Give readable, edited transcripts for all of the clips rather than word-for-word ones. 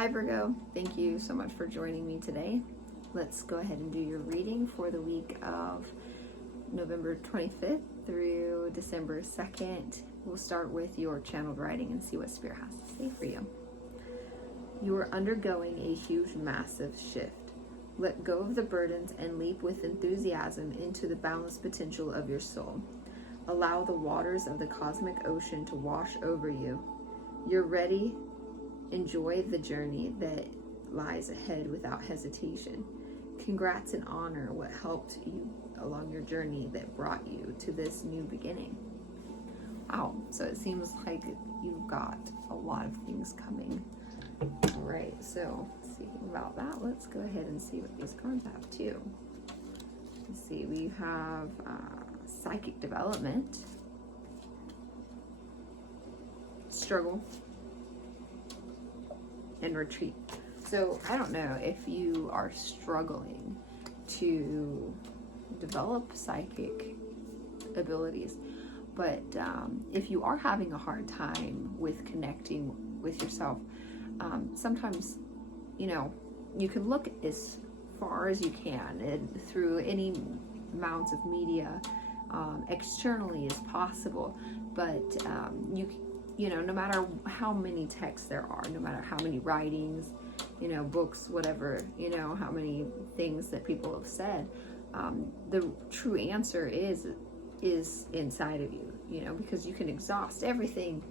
Hi Virgo, thank you so much for joining me today. Let's go ahead and do your reading for the week of November 25th through December 2nd. We'll start with your channeled writing and see what Spirit has to say for you. You are undergoing a huge, massive shift. Let go of the burdens and leap with enthusiasm into the boundless potential of your soul. Allow the waters of the cosmic ocean to wash over you. You're ready. Enjoy the journey that lies ahead without hesitation. Congrats and honor what helped you along your journey that brought you to this new beginning. Wow, so it seems like you've got a lot of things coming. Right, so speaking about that, let's go ahead and see what these cards have too. Let's see, we have psychic development, struggle, and retreat. So I don't know if you are struggling to develop psychic abilities, but if you are having a hard time with connecting with yourself, sometimes, you can look as far as you can and through any amounts of media externally as possible, but no matter how many texts there are, no matter how many writings, books, whatever, how many things that people have said, the true answer is inside of you, because you can exhaust everything,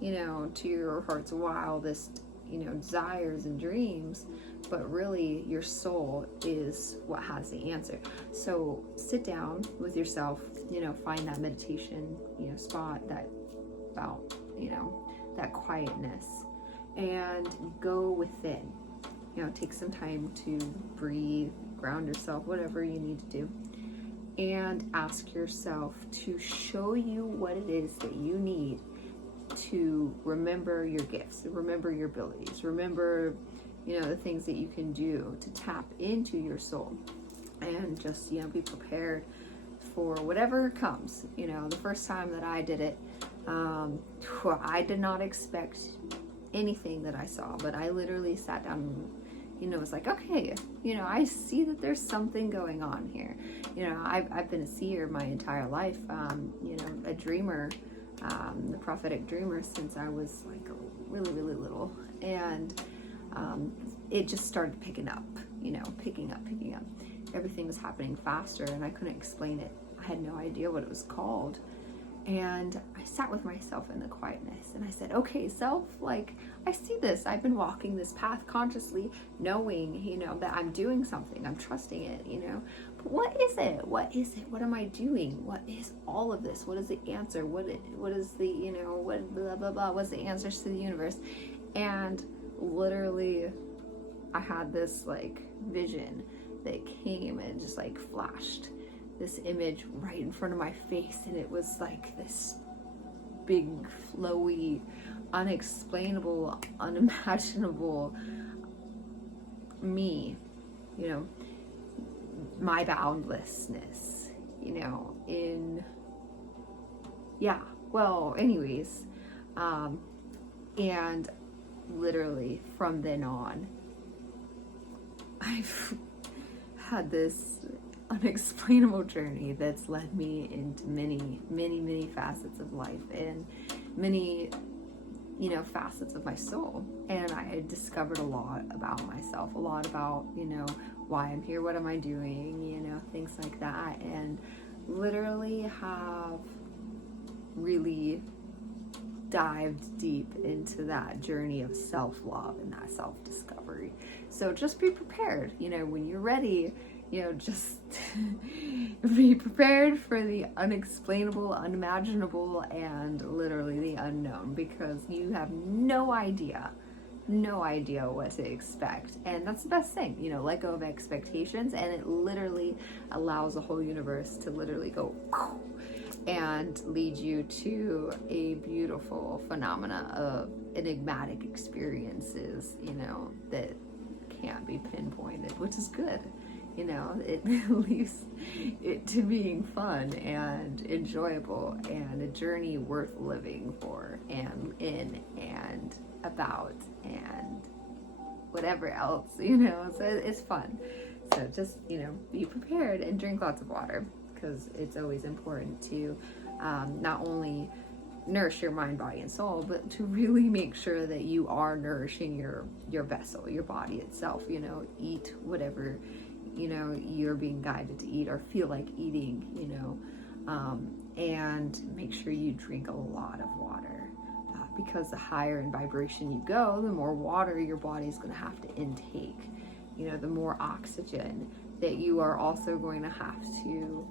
to your heart's wildest, desires and dreams, but really your soul is what has the answer. So sit down with yourself, find that meditation, spot that about, that quietness, and go within. Take some time to breathe, ground yourself, whatever you need to do, and ask yourself to show you what it is that you need to remember your gifts, remember your abilities, remember, the things that you can do to tap into your soul, and just, be prepared for whatever comes. The first time that I did it, I did not expect anything that I saw, but I literally sat down and, was like, okay, I see that there's something going on here. I've been a seer my entire life, a dreamer, the prophetic dreamer since I was like really, really little. And it just started picking up, picking up. Everything was happening faster and I couldn't explain it. I had no idea what it was called. And I sat with myself in the quietness and I said, okay, self, I see this. I've been walking this path consciously, knowing, that I'm doing something. I'm trusting it, But what is it? What is it? What am I doing? What is all of this? What is the answer? What is the, what blah, blah, blah, what's the answers to the universe? And literally I had this vision that came and just flashed this image right in front of my face, and it was this big, flowy, unexplainable, unimaginable me, my boundlessness, anyways, and literally from then on, I've had this unexplainable journey that's led me into many, many, many facets of life and many, facets of my soul. And I discovered a lot about myself, a lot about, why I'm here, what am I doing, things like that. And literally have really dived deep into that journey of self-love and that self-discovery. So just be prepared, when you're ready, just be prepared for the unexplainable, unimaginable, and literally the unknown, because you have no idea what to expect. And that's the best thing, let go of expectations, and it literally allows the whole universe to literally go and lead you to a beautiful phenomena of enigmatic experiences, that can't be pinpointed, which is good. It leaves it to being fun and enjoyable and a journey worth living for and in and about and whatever else, so it's fun. So just, be prepared and drink lots of water, because it's always important to not only nourish your mind, body, and soul, but to really make sure that you are nourishing your vessel, your body itself. Eat whatever you're being guided to eat or feel like eating, and make sure you drink a lot of water, because the higher in vibration you go, the more water your body's going to have to intake, the more oxygen that you are also going to have to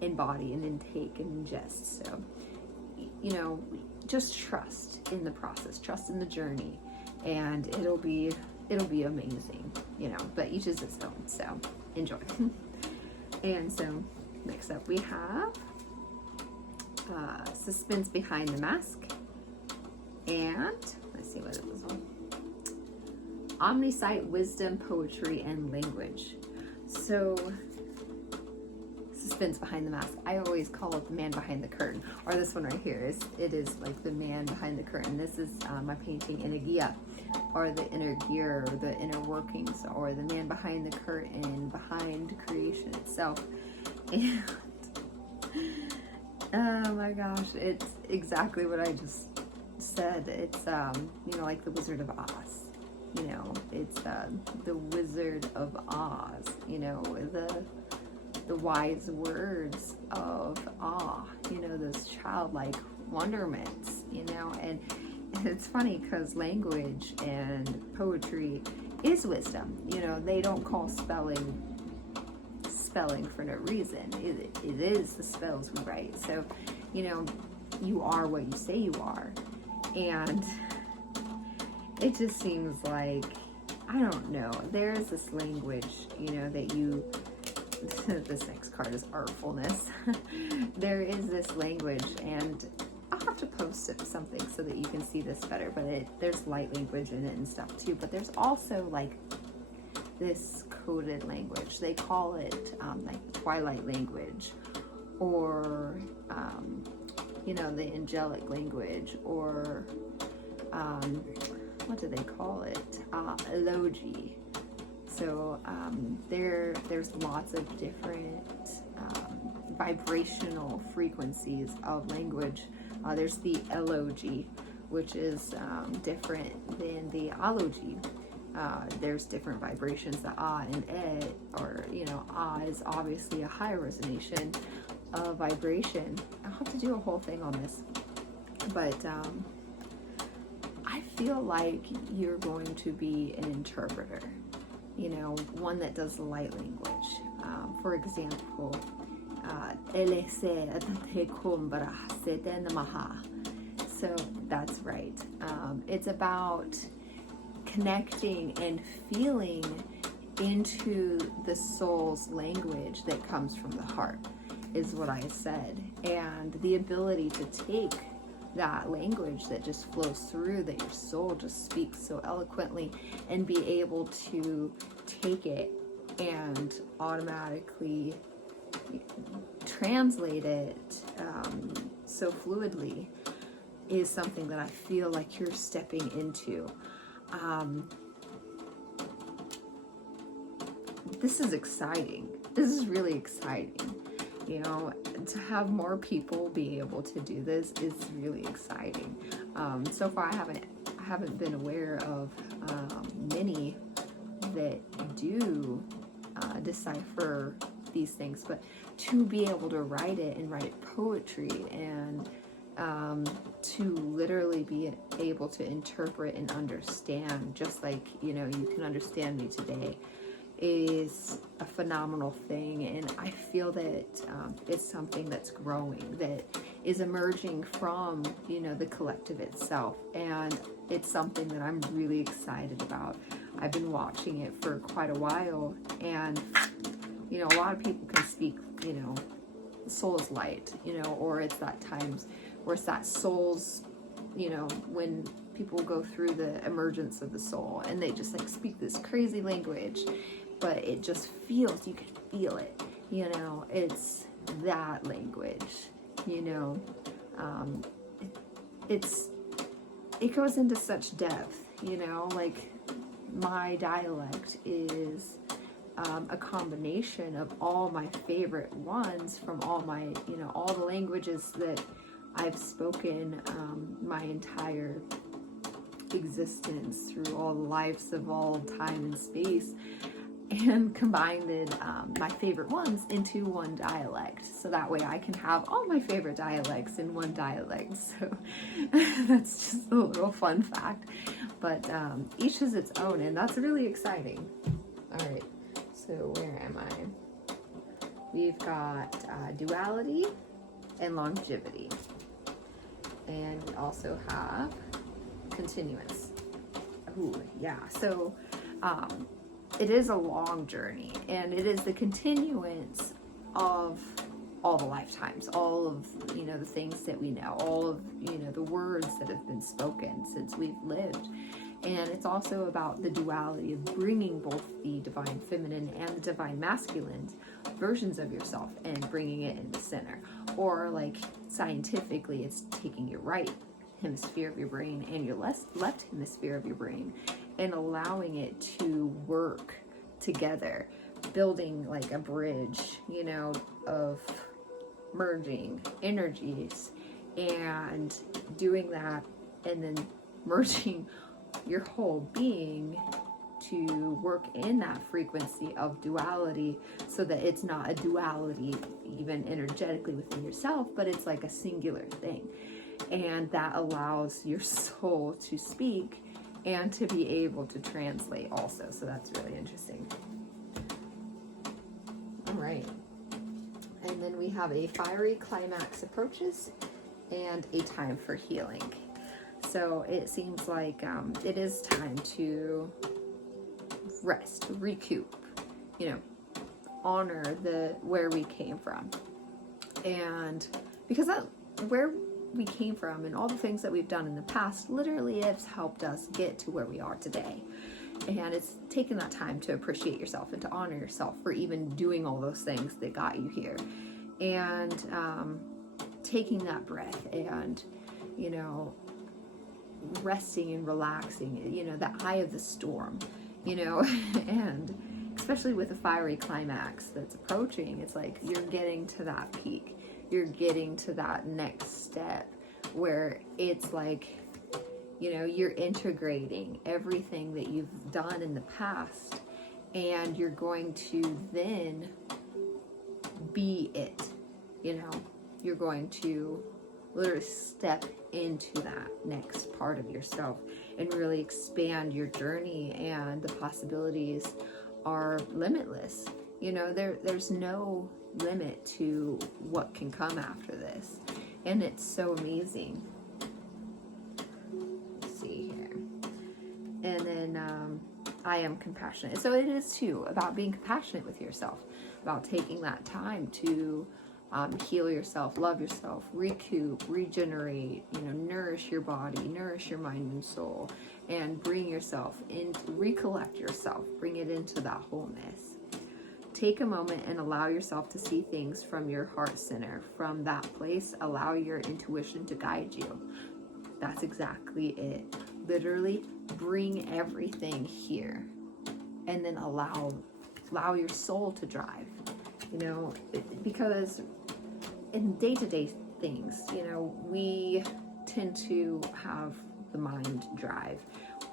embody and intake and ingest. So, just trust in the process, trust in the journey, and it'll be amazing, but each is its own. So enjoy. And so next up we have Suspense Behind the Mask, and let's see what it was on. Omniscient Wisdom, Poetry, and Language. So Suspense Behind the Mask, I always call it the man behind the curtain, or this one right here it is like the man behind the curtain. This is my painting Energia, or the inner gear, or the inner workings, or the man behind the curtain, behind creation itself. And oh my gosh, it's exactly what I just said. It's like the Wizard of Oz. It's the Wizard of Oz. The wise words of awe. Those childlike wonderments. And it's funny because language and poetry is wisdom. They don't call spelling for no reason. It is the spells we write. So, you are what you say you are. And it just seems like, I don't know, there's this language, that you, this next card is artfulness. There is this language, and I'll have to post something so that you can see this better, but there's light language in it and stuff too, but there's also like this coded language. They call it like twilight language, or the angelic language, or what do they call it? Elogy. So there's lots of different vibrational frequencies of language. There's the elogy, which is different than the alogy. There's different vibrations. The ah and eh, or ah is obviously a high resonation of vibration. I'll have to do a whole thing on this, but I feel like you're going to be an interpreter, one that does light language. For example, so that's right. It's about connecting and feeling into the soul's language that comes from the heart, is what I said. And the ability to take that language that just flows through, that your soul just speaks so eloquently, and be able to take it and automatically translate it so fluidly, is something that I feel like you're stepping into. This is exciting. This is really exciting. To have more people be able to do this is really exciting. So far, I haven't been aware of many that do decipher these things, but to be able to write it and write poetry, and to literally be able to interpret and understand, just like you can understand me today, is a phenomenal thing. And I feel that it's something that's growing, that is emerging from the collective itself, and it's something that I'm really excited about. I've been watching it for quite a while, and a lot of people can speak, soul is light, or it's that times where it's that soul's, when people go through the emergence of the soul, and they just like speak this crazy language, but it just feels, you can feel it, it's that language, it's it goes into such depth, you know, like my dialect is a combination of all my favorite ones from all my, you know, all the languages that I've spoken my entire existence through all the lives of all time and space, and combined my favorite ones into one dialect, so that way I can have all my favorite dialects in one dialect. So that's just a little fun fact, but each is its own, and that's really exciting. All right, so where am I? We've got duality and longevity, and we also have continuance. Ooh, yeah. So it is a long journey, and it is the continuance of all the lifetimes, all of, you know, the things that we know, all of, you know, the words that have been spoken since we've lived. And it's also about the duality of bringing both the divine feminine and the divine masculine versions of yourself and bringing it in the center. Or like scientifically, it's taking your right hemisphere of your brain and your left hemisphere of your brain and allowing it to work together, building like a bridge, you know, of merging energies, and doing that, and then merging your whole being to work in that frequency of duality, so that it's not a duality even energetically within yourself, but it's like a singular thing. And that allows your soul to speak and to be able to translate also. So that's really interesting. All right. And then we have a fiery climax approaches and a time for healing. So it seems like it is time to rest, recoup, you know, honor where we came from. And because where we came from and all the things that we've done in the past literally has helped us get to where we are today. And it's taken that time to appreciate yourself and to honor yourself for even doing all those things that got you here. And taking that breath and, you know, resting and relaxing, you know, the eye of the storm, you know, and especially with a fiery climax that's approaching, it's like you're getting to that peak. You're getting to that next step where it's like, you know, you're integrating everything that you've done in the past, and you're going to then be it, you know, you're going to literally step into that next part of yourself and really expand your journey, and the possibilities are limitless. You know, there's no limit to what can come after this, and it's so amazing. Let's see here. And then I am compassionate. So it is too about being compassionate with yourself, about taking that time to heal yourself, love yourself, recoup, regenerate, you know, nourish your body, nourish your mind and soul, and bring yourself in, recollect yourself, bring it into that wholeness. Take a moment and allow yourself to see things from your heart center. From that place, allow your intuition to guide you. That's exactly it. Literally bring everything here, and then allow your soul to drive, you know, because in day-to-day things, you know, we tend to have the mind drive,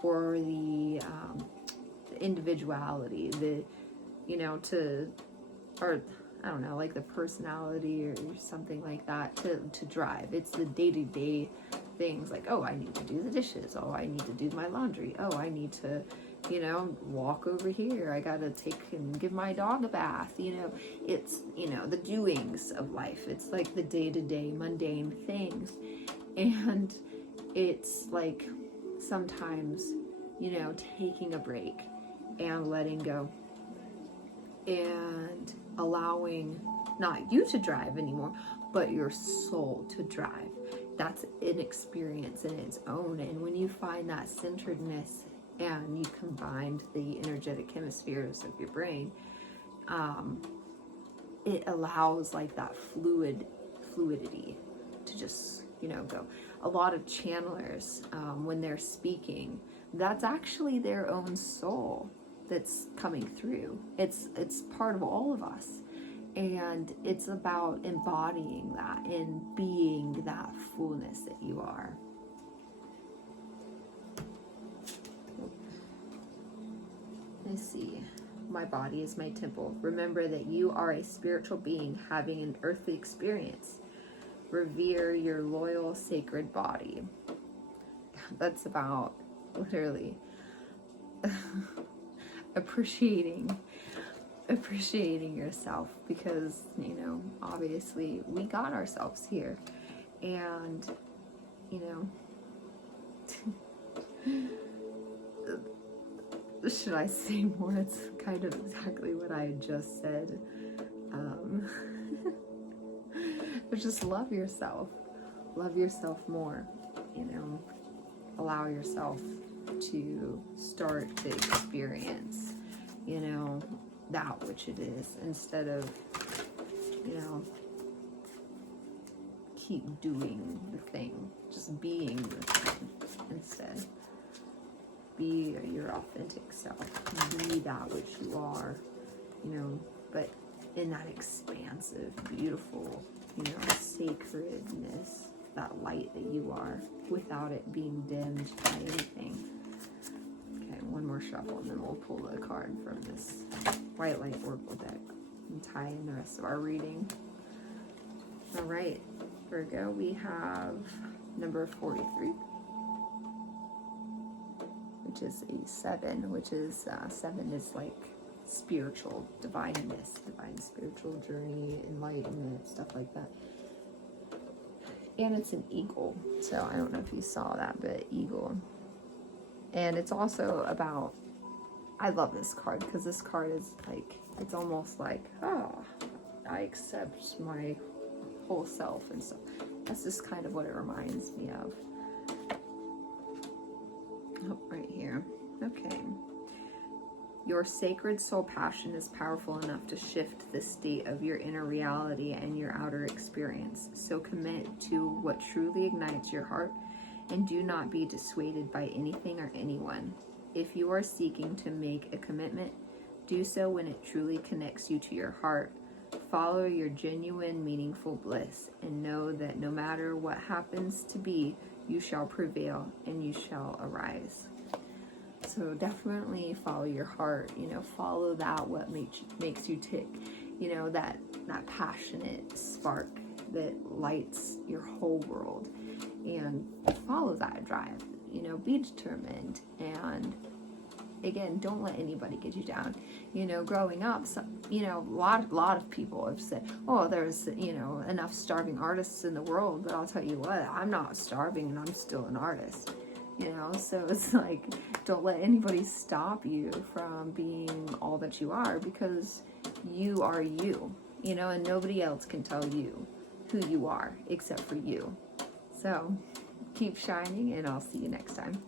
or the individuality, the, you know, or I don't know, like the personality or something like that to drive. It's the day-to-day things, like, oh, I need to do the dishes. Oh, I need to do my laundry. Oh, I need to, you know, walk over here. I gotta take and give my dog a bath. You know, it's, you know, the doings of life. It's like the day-to-day mundane things. And it's like sometimes, you know, taking a break and letting go and allowing not you to drive anymore, but your soul to drive. That's an experience in its own. And when you find that centeredness and you combined the energetic hemispheres of your brain, it allows like that fluidity to just go. A lot of channelers, when they're speaking, that's actually their own soul that's coming through. It's part of all of us. And it's about embodying that and being that fullness that you are. Let's see. My body is my temple. Remember that you are a spiritual being having an earthly experience. Revere your loyal, sacred body. That's about literally appreciating yourself, because obviously we got ourselves here, and should I say more? It's kind of exactly what I just said. But just love yourself more, allow yourself to start to experience that which it is, instead of keep doing the thing, just being the thing instead. Be your authentic self, be that which you are, but in that expansive, beautiful, sacredness, that light that you are, without it being dimmed by anything. Okay, one more shuffle, and then we'll pull the card from this White Light Oracle deck and tie in the rest of our reading. All right, Virgo, we have number 43, which is a 7, which is 7 is like spiritual, divineness, divine spiritual journey, enlightenment, stuff like that. And it's an eagle, so I don't know if you saw that, but eagle. And it's also about, I love this card, because this card is like, it's almost like, I accept my whole self and stuff. That's just kind of what it reminds me of. Oh, right here. Okay. Your sacred soul passion is powerful enough to shift the state of your inner reality and your outer experience. So commit to what truly ignites your heart, and do not be dissuaded by anything or anyone. If you are seeking to make a commitment, do so when it truly connects you to your heart. Follow your genuine, meaningful bliss, and know that no matter what happens to be, you shall prevail and you shall arise. So definitely follow your heart, follow that what makes you tick, that passionate spark that lights your whole world, and follow that drive, be determined, and again, don't let anybody get you down. Growing up, a lot of people have said, oh, there's, enough starving artists in the world, but I'll tell you what, I'm not starving and I'm still an artist. So it's like, don't let anybody stop you from being all that you are, because you are you, and nobody else can tell you who you are except for you. So keep shining, and I'll see you next time.